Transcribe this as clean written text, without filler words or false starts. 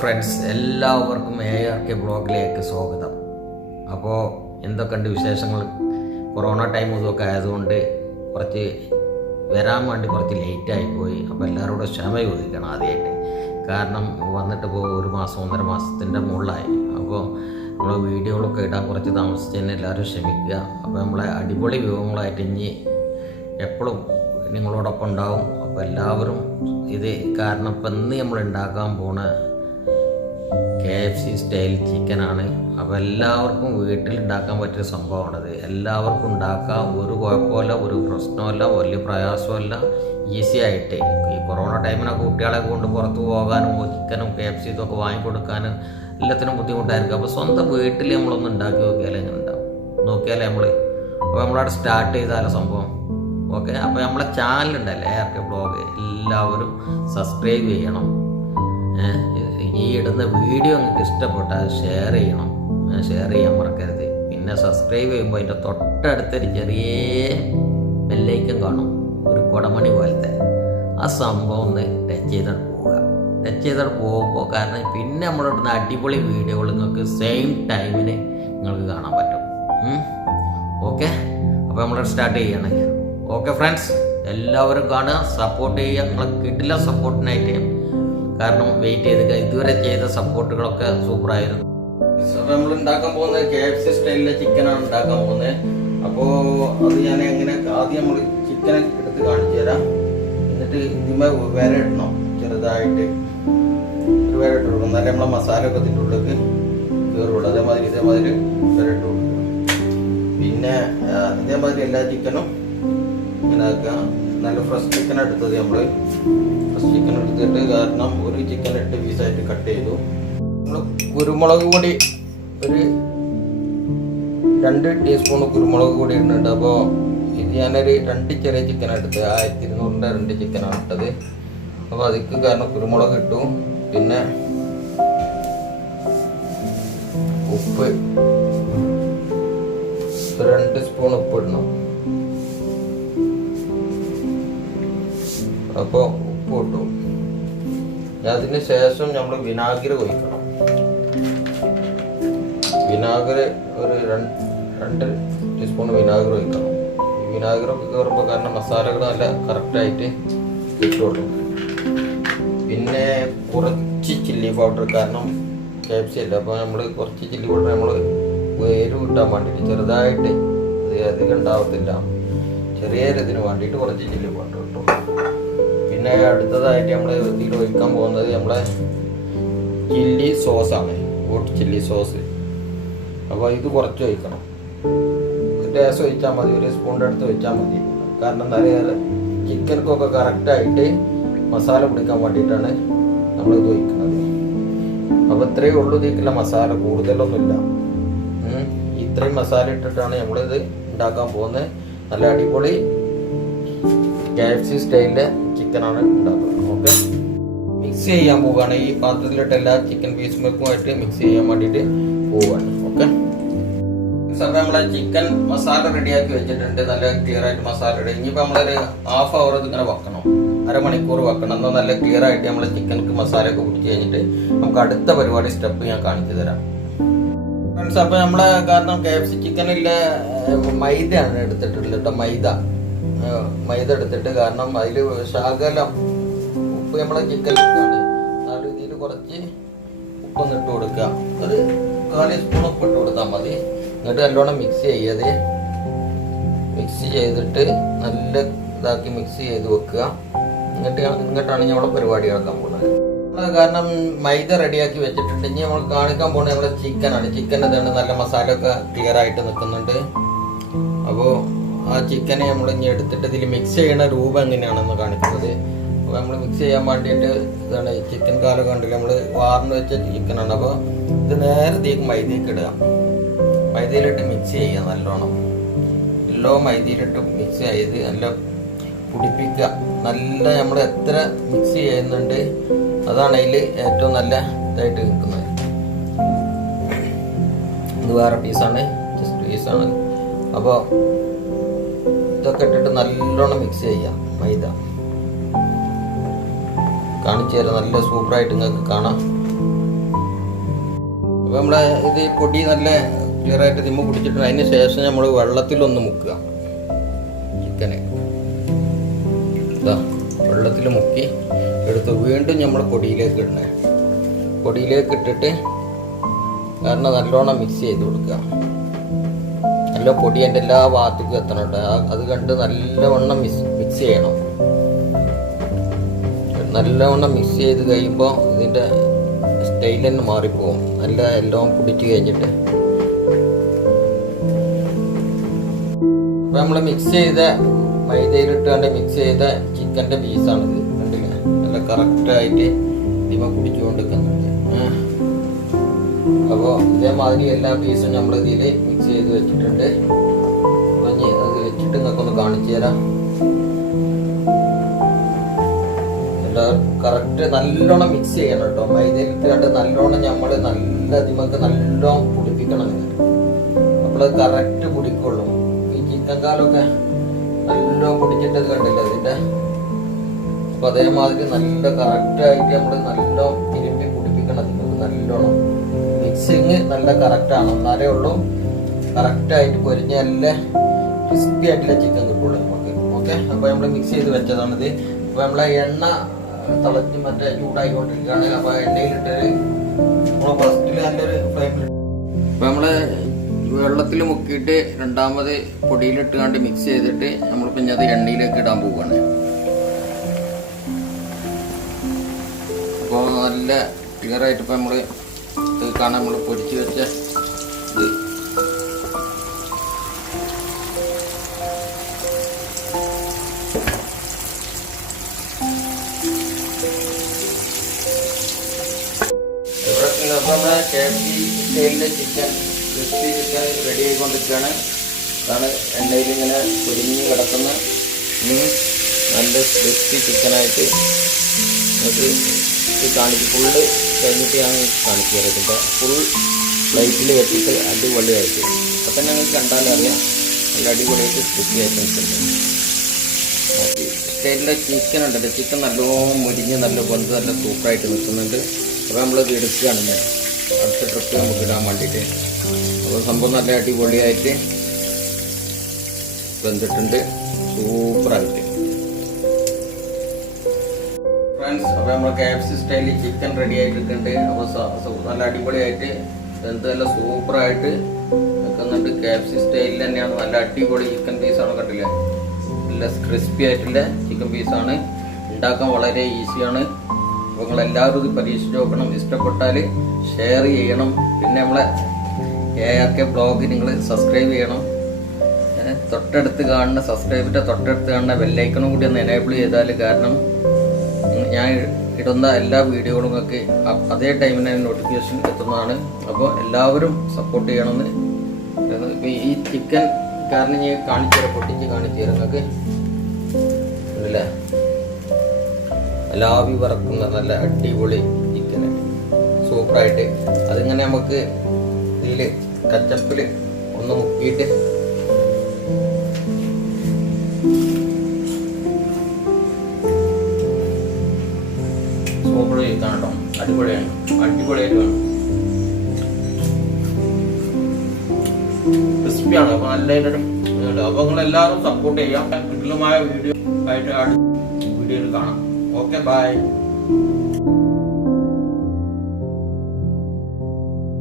Friends, എല്ലാവർക്കും ARK ബ്ലോഗിലേക്ക് സ്വാഗതം. അപ്പോൾ എന്തൊക്കെയുണ്ട് വിശേഷങ്ങൾ? കൊറോണ ടൈം ഇതൊക്കെ ആയതുകൊണ്ട് കുറച്ച് വരാൻ വേണ്ടി കുറച്ച് ലേറ്റായിപ്പോയി. അപ്പോൾ എല്ലാവരോടും ക്ഷമ ചോദിക്കണം ആദ്യമായിട്ട്. കാരണം വന്നിട്ട് ഇപ്പോൾ ഒരു മാസം 1.5 മാസത്തിൻ്റെ മുകളിലായി. അപ്പോൾ നമ്മൾ വീഡിയോകളൊക്കെ ഇടാൻ കുറച്ച് താമസിച്ച് തന്നെ എല്ലാവരും ക്ഷമിക്കുക. അപ്പോൾ നമ്മളെ അടിപൊളി വിഭവങ്ങളായിട്ട് ഇനി എപ്പോഴും നിങ്ങളോടൊപ്പം ഉണ്ടാവും. അപ്പോൾ എല്ലാവരും ഇത് കാരണം ഇപ്പം ഇന്ന് നമ്മൾ ഉണ്ടാക്കാൻ പോണ KFC സ്റ്റൈൽ ചിക്കനാണ്. അപ്പോൾ എല്ലാവർക്കും വീട്ടിലുണ്ടാക്കാൻ പറ്റിയ സംഭവമാണത്. എല്ലാവർക്കും ഉണ്ടാക്കാം, ഒരു കുഴപ്പമില്ല, ഒരു പ്രശ്നമല്ല, വലിയ പ്രയാസമല്ല, ഈസി ആയിട്ട്. ഈ കൊറോണ ടൈമിനൊക്കെ കുട്ടികളെ കൊണ്ട് പുറത്ത് പോകാനും ചിക്കനും KFC ഇതൊക്കെ വാങ്ങിക്കൊടുക്കാനും എല്ലാത്തിനും ബുദ്ധിമുട്ടായിരിക്കും. അപ്പോൾ സ്വന്തം വീട്ടിൽ നമ്മളൊന്ന് ഉണ്ടാക്കി നോക്കിയാലേ എങ്ങനെ ഉണ്ടാവും, നോക്കിയാലേ അപ്പോൾ നമ്മളവിടെ സ്റ്റാർട്ട് ചെയ്താലോ സംഭവം. ഓക്കെ, അപ്പോൾ നമ്മളെ ചാനലുണ്ടല്ലേ ARK ബ്ലോഗ്, എല്ലാവരും സബ്സ്ക്രൈബ് ചെയ്യണം. ഈ ഇടുന്ന വീഡിയോ നിങ്ങൾക്ക് ഇഷ്ടപ്പെട്ടാൽ ഷെയർ ചെയ്യണം, ഷെയർ ചെയ്യാൻ മറക്കരുത്. പിന്നെ സബ്സ്ക്രൈബ് ചെയ്യുമ്പോൾ അതിൻ്റെ തൊട്ടടുത്തൊരു ചെറിയ ബെല്ലൈക്കൻ കാണും, ഒരു കുടമണി പോലത്തെ. ആ സംഭവം ഒന്ന് ടച്ച് ചെയ്തിട്ട് പോകുമ്പോൾ കാരണം പിന്നെ നമ്മളിടുന്ന അടിപൊളി വീഡിയോകൾ നിങ്ങൾക്ക് സെയിം ടൈമിന് നിങ്ങൾക്ക് കാണാൻ പറ്റും. ഓക്കെ, അപ്പോൾ നമ്മൾ സ്റ്റാർട്ട് ചെയ്യണേ. ഓക്കെ ഫ്രണ്ട്സ്, എല്ലാവരും കാണുക, സപ്പോർട്ട് ചെയ്യുക. നിങ്ങൾ കിട്ടില്ല സപ്പോർട്ടിനായിട്ട്, കാരണം വെയിറ്റ് ചെയ്ത് ഇതുവരെ ചെയ്ത സപ്പോർട്ടുകളൊക്കെ സൂപ്പറായിരുന്നു. അപ്പോൾ നമ്മൾ ഉണ്ടാക്കാൻ പോകുന്നത് KFC സ്റ്റൈലിലെ ചിക്കനാണ് ഉണ്ടാക്കാൻ പോകുന്നത്. അപ്പോൾ അത് ഞാൻ എങ്ങനെ ആദ്യം നമ്മൾ ചിക്കൻ എടുത്ത് കാണിച്ചു തരാം. എന്നിട്ട് ഇതിന്മേൽ വിര ഇടണം, ചെറുതായിട്ട് ഒരു വിര ഇട്ട് കൊടുക്കണം. നല്ല നമ്മളെ മസാല ഒക്കെ ഇതിൻ്റെ ഉള്ളിലേക്ക് കയറുള്ളൂ. അതേമാതിരി വിര ഇട്ട് കൊടുക്കുക. പിന്നെ ഇതേമാതിരി എല്ലാ ചിക്കനും ഇങ്ങനെ ആക്കുക. നല്ല ഫ്രഷ് ചിക്കൻ എടുത്തത് നമ്മൾ ഫ്രഷ് ചിക്കൻ എടുത്തിട്ട്, കാരണം ഒരു ചിക്കൻ 8 പീസായിട്ട് കട്ട് ചെയ്തു. നമ്മൾ കുരുമുളക് പൊടി ഒരു 2 ടീസ്പൂൺ കുരുമുളക് പൊടി ഇടുന്നുണ്ട്. അപ്പോൾ ഇത് ഞാനൊരു 2 ചെറിയ ചിക്കൻ എടുത്തത്, 1200-ൻ്റെ 2 ചിക്കനാണ് ഇട്ടത്. അപ്പോൾ അതിക്ക് കാരണം കുരുമുളക് ഇട്ടു. പിന്നെ ഉപ്പ് 2 സ്പൂൺ ഉപ്പ് ഇടണം. അപ്പോൾ ഉപ്പ് ഇട്ടു. അതിന് ശേഷം നമ്മൾ വിനാഗിരി ഒഴിക്കണം. വിനാഗിരി ഒരു 2 ടീസ്പൂൺ വിനാഗിരി ഒഴിക്കണം. ഈ വിനാഗിരി ഒക്കെ കയറുമ്പോൾ കാരണം മസാലകൾ നല്ല കറക്റ്റായിട്ട് ഇട്ടുള്ളൂ. പിന്നെ കുറച്ച് ചില്ലി പൗഡർ, കാരണം KFC അല്ല, അപ്പോൾ നമ്മൾ കുറച്ച് ചില്ലി പൗഡർ നമ്മൾ എരിവ് കിട്ടാൻ വേണ്ടിയിട്ട് ചെറുതായിട്ട്, അധികം ഉണ്ടാവത്തില്ല, ചെറിയ ഇതിന് വേണ്ടിയിട്ട് കുറച്ച് ചില്ലി പൗഡർ ഇട്ടു. പിന്നെ അടുത്തതായിട്ട് നമ്മൾ ഇതിൽ ഒഴിക്കാൻ പോകുന്നത് നമ്മളെ ചില്ലി സോസാണ്, ഹോട്ട് ചില്ലി സോസ്. അപ്പോൾ ഇത് കുറച്ച് ഒഴിക്കണം. ടേസ്റ്റ് ഒഴിച്ചാൽ മതി, ഒരു സ്പൂണിൻ്റെ അടുത്ത് ഒഴിച്ചാൽ മതി. കാരണം എന്താ പറയുക, ചിക്കനൊക്കെ കറക്റ്റായിട്ട് മസാല പിടിക്കാൻ വേണ്ടിയിട്ടാണ് നമ്മളിത് ഒഴിക്കുന്നത്. അപ്പോൾ ഇത്രയേ ഉള്ളൂ, ഇതിലേക്കുള്ള മസാല കൂടുതലൊന്നുമില്ല. ഇത്രയും മസാല ഇട്ടിട്ടാണ് നമ്മളിത് ഉണ്ടാക്കാൻ പോകുന്നത്. നല്ല അടിപൊളി KFC സ്റ്റൈലിലെ ചിക്കനാണ് ഉണ്ടാക്കുന്നത്. ഓക്കെ, മിക്സ് ചെയ്യാൻ പോവുകയാണ്. ഈ പാത്രത്തിലിട്ട് എല്ലാ ചിക്കൻ പീസുകൾക്കുമായിട്ട് മിക്സ് ചെയ്യാൻ വേണ്ടിയിട്ട് പോവുകയാണ്. ഓക്കെ, അപ്പോൾ നമ്മളെ ചിക്കൻ മസാല റെഡിയാക്കി വെച്ചിട്ടുണ്ട്. നല്ല ക്ലിയർ ആയിട്ട് മസാല റെഡി. ഇനിയിപ്പോൾ നമ്മളൊരു 1/2 അവർ ഇതിങ്ങനെ വെക്കണം, അരമണിക്കൂർ വെക്കണം. എന്നാൽ നല്ല ക്ലിയർ ആയിട്ട് നമ്മൾ ചിക്കനക്ക് മസാലയൊക്കെ പിടിച്ച് കഴിഞ്ഞിട്ട് നമുക്ക് അടുത്ത പരിപാടി സ്റ്റെപ്പ് ഞാൻ കാണിച്ചു തരാം ഫ്രണ്ട്സ്. അപ്പോൾ നമ്മളെ കാരണം KFC ചിക്കനിലെ മൈദയാണ് എടുത്തിട്ടുള്ളത് കേട്ടോ. മൈദ എടുത്തിട്ട്, കാരണം അതിൽ ശകലം ഉപ്പ് നമ്മളെ ചിക്കനിലാണ്. എന്നാലും ഇതിൽ കുറച്ച് ഉപ്പൊന്ന് ഇട്ട് കൊടുക്കുക. ഒരു 1/4 സ്പൂൺ ഉപ്പ് ഇട്ട് കൊടുത്താൽ മതി. എന്നിട്ട് നല്ലോണം മിക്സ് ചെയ്യാതെ മിക്സ് ചെയ്തിട്ട് നല്ല ഇതാക്കി മിക്സ് ചെയ്ത് വെക്കുക. ഇങ്ങോട്ടാണ് നമ്മളെ പരിപാടി നടക്കാൻ പോകുന്നത്. കാരണം മൈദ റെഡിയാക്കി വെച്ചിട്ടുണ്ട്. ഇനി നമ്മൾ കാണിക്കാൻ പോകുന്നത് നമ്മുടെ ചിക്കനാണ്. ചിക്കൻ ഇതാണ്, നല്ല മസാല ഒക്കെ ക്ലിയർ ആയിട്ട് നിൽക്കുന്നുണ്ട്. അപ്പോൾ ആ ചിക്കനെ നമ്മൾ ഇനി എടുത്തിട്ട് ഇതിൽ മിക്സ് ചെയ്യുന്ന രൂപം എങ്ങനെയാണെന്ന് കാണിക്കുന്നത്. അപ്പോൾ നമ്മൾ മിക്സ് ചെയ്യാൻ വേണ്ടിയിട്ട് ഇതാണ് ചിക്കൻ കാലം കണ്ടില്ല, നമ്മൾ വാർന്ന് വെച്ച ചിക്കനാണ്. അപ്പോൾ ഇത് നേരെ മൈദയ്ക്ക് ഇടുക. മൈദയിലിട്ട് മിക്സ് ചെയ്യുക നല്ലോണം. മൈദയിലിട്ട് മിക്സ് ചെയ്ത് നല്ല പിടിപ്പിക്കുക. നല്ല നമ്മൾ എത്ര മിക്സ് ചെയ്യുന്നുണ്ട് അതാണ് അതിൽ ഏറ്റവും നല്ല ഇതായിട്ട് നിൽക്കുന്നത്. ഇത് വേറെ പീസാണ്, ജസ്റ്റ് പീസാണ്. അപ്പോൾ ഇതൊക്കെ ഇട്ടിട്ട് നല്ലോണം മിക്സ് ചെയ്യുക. മൈദ കാണിച്ചു തരാം, നല്ല സൂപ്പറായിട്ട് നിങ്ങൾക്ക് കാണാം. അപ്പോൾ നമ്മളെ ഇത് പൊടി നല്ല ക്ലിയറായിട്ട് തിമ്മ പിടിച്ചിട്ടുണ്ട്. അതിന് ശേഷം നമ്മൾ വെള്ളത്തിലൊന്ന് മുക്കുക. ചിക്കന് ഇതാ വെള്ളത്തിൽ മുക്കി എടുത്ത് വീണ്ടും നമ്മൾ പൊടിയിലേക്ക് ഇടണേ. പൊടിയിലേക്ക് ഇട്ടിട്ട് കാരണം നല്ലോണം മിക്സ് ചെയ്ത് കൊടുക്കുക. നല്ല പൊടി എൻ്റെ എല്ലാ ഭാഗത്തേക്കും എത്തണുണ്ട്. അത് കണ്ട് നല്ലവണ്ണം മിക്സ് ചെയ്യണം. നല്ലവണ്ണം മിക്സ് ചെയ്ത് കഴിയുമ്പോൾ ഇതിൻ്റെ സ്റ്റൈൽ തന്നെ മാറിപ്പോകും. നല്ല എല്ലാം പിടിച്ച് കഴിഞ്ഞിട്ട് അപ്പോൾ നമ്മൾ മിക്സ് ചെയ്ത മൈദയിലിട്ടാണ്ട് മിക്സ് ചെയ്ത ചിക്കൻ്റെ പീസാണിത്. കണ്ടില്ലേ, നല്ല കറക്റ്റായിട്ട് ഇതിമ പിടിച്ചുകൊണ്ട് നിൽക്കുന്നുണ്ട്. അപ്പോൾ ഇതേമാതിരി എല്ലാ പീസും നമ്മൾ ഇതിൽ മിക്സ് ചെയ്ത് വെച്ചിട്ടുണ്ട്. അപ്പോൾ ഇനി അത് വെച്ചിട്ട് നിങ്ങൾക്കൊന്ന് കാണിച്ചു തരാം. കറക്റ്റ് നല്ലോണം മിക്സ് ചെയ്യണം കേട്ടോ. മൈദയിലിട്ട് കണ്ട് നല്ലോണം നമ്മൾ നല്ല ഇതിമക്ക് നല്ലോണം പൊടിപ്പിക്കണം. അപ്പോൾ അത് കറക്റ്റ് പൊടിക്കുള്ളൂ. ഈ ചിക്കൻ കാലൊക്കെ നല്ലോണം പൊടിച്ചിട്ട് കണ്ടില്ല ഇതിൻ്റെ. അപ്പോൾ അതേമാതിരി നല്ല കറക്റ്റായിട്ട് നമ്മൾ നല്ലോണം തിരുമ്പി പൊടിപ്പിക്കണം. ഇതിമക്ക് നല്ലോണം മിക്സിങ് നല്ല കറക്റ്റാണ്. എന്നാലേ ഉള്ളൂ കറക്റ്റായിട്ട് പൊരിഞ്ഞ നല്ല ക്രിസ്പി ആയിട്ടുള്ള ചിക്കൻ കിട്ടുള്ളൂ നമുക്ക്. ഓക്കെ, അപ്പോൾ നമ്മൾ മിക്സ് ചെയ്ത് വെച്ചതാണിത്. അപ്പോൾ നമ്മളെ എണ്ണ തിളച്ച് മറ്റേ ചൂടായിക്കൊണ്ടിരിക്കുകയാണ്. അപ്പോൾ എണ്ണയിലിട്ട് നമ്മൾ ഫസ്റ്റിൽ നല്ലൊരു ഫ്ലെയിമിൽ അപ്പോൾ നമ്മൾ വെള്ളത്തിൽ മുക്കിയിട്ട് രണ്ടാമത് പൊടിയിലിട്ട് കണ്ട് മിക്സ് ചെയ്തിട്ട് നമ്മൾ പിന്നെ അത് എണ്ണയിലേക്ക് ഇടാൻ പോവുകയാണ്. അപ്പോൾ നല്ല ക്ലിയറായിട്ട് ഇപ്പോൾ നമ്മൾ കാണാൻ നമ്മൾ പൊരിച്ച് വെച്ച ഇത് നമ്മുടെ KFC സ്റ്റൈലിലെ ചിക്കൻ ക്രിസ്പി ചിക്കൻ റെഡി ആയിക്കൊണ്ടിരിക്കുകയാണ്. അതാണ് എണ്ണയിൽ ഇങ്ങനെ പൊരിഞ്ഞ് കിടക്കുന്ന നല്ല ക്രിസ്പി ചിക്കനായിട്ട് നമുക്ക് കാണിക്കും. ഫുള്ള് കഴിഞ്ഞിട്ട് ഞാൻ കാണിച്ചു തരാം. ഇതിൻ്റെ ഫുൾ പ്ലേറ്റിൽ വെച്ചിട്ട് അടിപൊളിയായിട്ട് അപ്പം തന്നെ ഞങ്ങൾക്ക് കണ്ടാലറിയാം നല്ല അടിപൊളിയായിട്ട് ക്രിസ്പി ആയിട്ട് നിൽക്കുന്നുണ്ട്. സ്റ്റൈലിലെ ചിക്കൻ ഉണ്ടല്ലോ, ചിക്കൻ നല്ലോണം മുരിഞ്ഞ് നല്ല വെന്ത് നല്ല സൂപ്പറായിട്ട് നിൽക്കുന്നുണ്ട്. അപ്പോൾ നമ്മളത് എടുക്കുകയാണ് ഞാൻ അടുത്ത ട്രിപ്പ് നമുക്ക് ഇടാൻ വേണ്ടിയിട്ട്. അപ്പോൾ സംഭവം നല്ല അടിപൊളിയായിട്ട് വെന്തിട്ടുണ്ട്, സൂപ്പറായിട്ട് ഫ്രണ്ട്സ്. അപ്പോൾ നമ്മൾ KFC സ്റ്റൈലിൽ ചിക്കൻ റെഡി ആയിട്ടുണ്ട്. അപ്പോൾ നല്ല അടിപൊളിയായിട്ട് വെന്ത് നല്ല സൂപ്പറായിട്ട് നിൽക്കുന്നുണ്ട്. KFC സ്റ്റൈലിൽ തന്നെയാണ്. നല്ല അടിപൊളി ചിക്കൻ പീസാണ്, കണ്ടില്ലേ, നല്ല ക്രിസ്പി ആയിട്ടുള്ള ചിക്കൻ പീസാണ്. ഉണ്ടാക്കാൻ വളരെ ഈസിയാണ്. അപ്പോൾ നിങ്ങളെല്ലാവരും ഇത് പരീക്ഷിച്ച് നോക്കണം. ഇഷ്ടപ്പെട്ടാൽ ഷെയർ ചെയ്യണം. പിന്നെ നമ്മളെ ARK ബ്ലോഗ് നിങ്ങൾ സബ്സ്ക്രൈബ് ചെയ്യണം. തൊട്ടടുത്ത് കാണുന്ന സബ്സ്ക്രൈബിൻ്റെ തൊട്ടടുത്ത് കാണുന്ന ബെല്ലൈക്കണും കൂടി ഒന്ന് എനേബിൾ ചെയ്താൽ, കാരണം ഞാൻ ഇടുന്ന എല്ലാ വീഡിയോകളും ഒക്കെ അതേ ടൈമിന് നോട്ടിഫിക്കേഷൻ എത്തുന്നതാണ്. അപ്പോൾ എല്ലാവരും സപ്പോർട്ട് ചെയ്യണമെന്ന്. ഇപ്പോൾ ഈ ചിക്കൻ കാരണം ഞാൻ കാണിച്ചു തരാം, പൊട്ടിച്ച് കാണിച്ചു തരാം നിങ്ങൾക്ക്. ഉണ്ടല്ലേ, ലാവി വറക്കുന്ന നല്ല അടിപൊളി ചിക്കന് സൂപ്പറായിട്ട്. അതിങ്ങനെ നമുക്ക് ഇതിൽ കച്ചപ്പിൽ ഒന്ന് മുക്കിയിട്ട് സൂപ്പർ ചിക്കൻ കേട്ടോ. അടിപൊളിയാണ്, അടിപൊളിയായിട്ട് വേണം. ക്രിസ്പിയാണ്. അപ്പോൾ നല്ലതായിട്ട്. അപ്പോൾ നിങ്ങളെല്ലാവരും സപ്പോർട്ട് ചെയ്യാം. വിപുലമായ വീഡിയോ ആയിട്ട് വീഡിയോയിൽ കാണാം. Okay, bye.